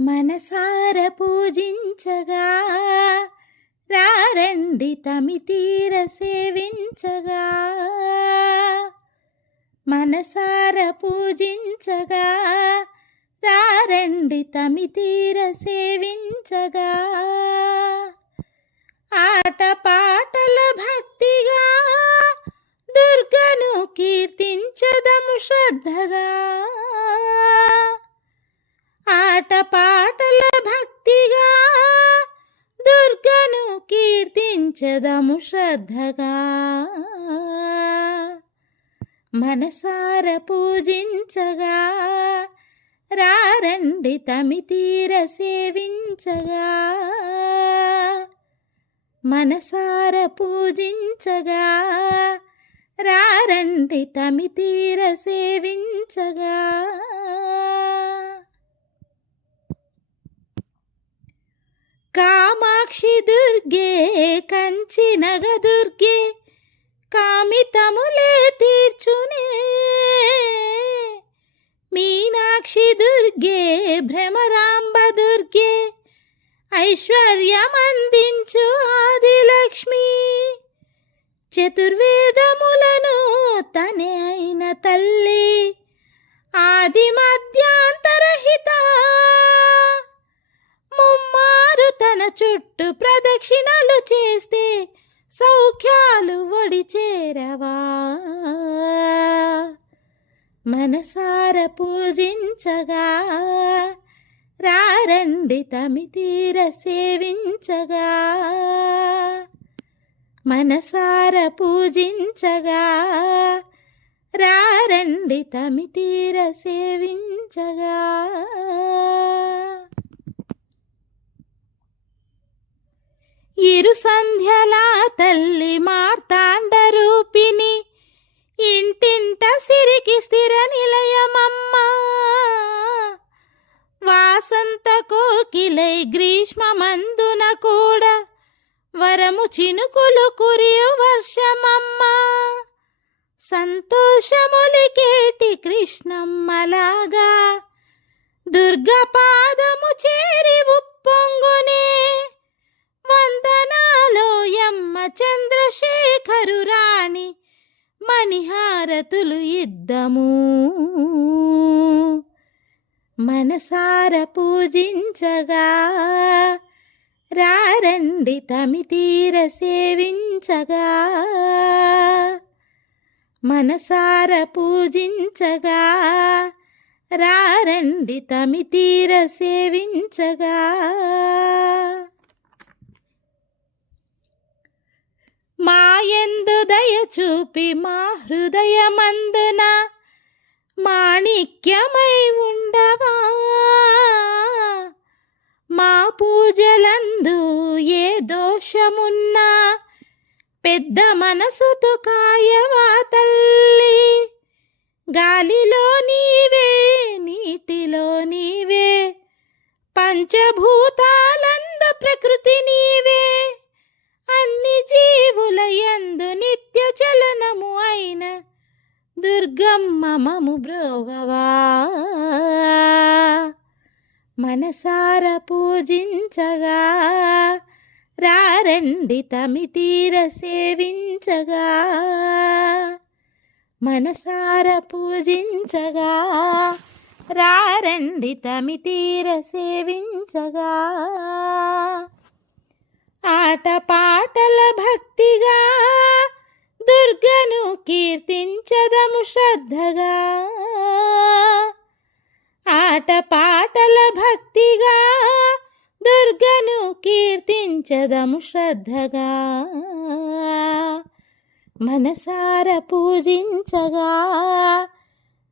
మనసార పూజించగా రారండి తమితీర సేవించగా. మనసార పూజించగా రారండి తమితీర సేవించగా. ఆట పాటల భక్తిగా దుర్గను కీర్తించదము శ్రద్ధగా. ఆట పాటల భక్తిగా దుర్గను కీర్తించదము శ్రద్ధగా. మనసార పూజించగా రారండి తమితీర సేవించగా. మనసార పూజించగా రారండి తమితీర సేవించగా. కామాక్షి దుర్గే కంచి నగదుర్గే కామితములే తీర్చునే. మీనాక్షి దుర్గే భ్రమరాంబ దుర్గే ఐశ్వర్యమందించు ఆదిలక్ష్మి. చతుర్వేదములను తనే అయిన తల్లి ఆది మధ్యాంతరహిత. ముమ్మారు తన చుట్టూ ప్రదక్షిణలు చేస్తే సౌఖ్యాలు ఒడి చేరవా. మనసార పూజించగా రారండి తమితీర సేవించగా. మనసార పూజించగా రారండి తమితీర సేవించగా. ఇరు సంధ్యల తల్లి మార్తాండ రూపిణి ఇంటింట సిరికి స్థిర నిలయమమ్మ. వాసంత కోకిలై గ్రీష్మమందున కూడా వరము చినుకులు కురియు వర్షమమ్మ. సంతోషములికేటి కృష్ణమ్మలాగా దుర్గ పాదము చేరి ఉప్పొంగునే. వందనాలోయమ్మ చంద్రశేఖరు రాణి మణిహారతులు ఇద్దము. మనసార పూజించగా రారండి తమితీర సేవించగా. మనసార పూజించగా రారండి తమితీర సేవించగా. మాయందు దయ చూపి మా హృదయమందున మాణిక్యమై ఉండవా. మా పూజలందు ఏ దోషమున్నా పెద్ద మనసుతో కాయవా తల్లి. గాలిలో నీవే నీటిలో నీవే పంచభూతాలందు ప్రకృతి నీవే. అన్ని జీవుల యందు నిత్య చలనము అయిన దుర్గమ్మ మము బ్రోవవా. మనసార పూజించగా రారండి తమితీర సేవించగా. మనసార పూజించగా రారండి తమితీర సేవించగా. ఆట పాటల భక్తిగా దుర్గను కీర్తించదము శ్రద్ధగా. ఆట పాటల భక్తిగా దుర్గను కీర్తించదము శ్రద్ధగా. మనసార పూజించగా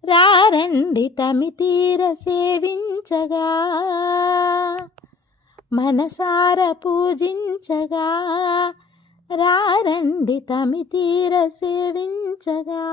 రారండి తమితీర సేవించగా. మనసార పూజించగా రారండి తమితీర సేవించగా.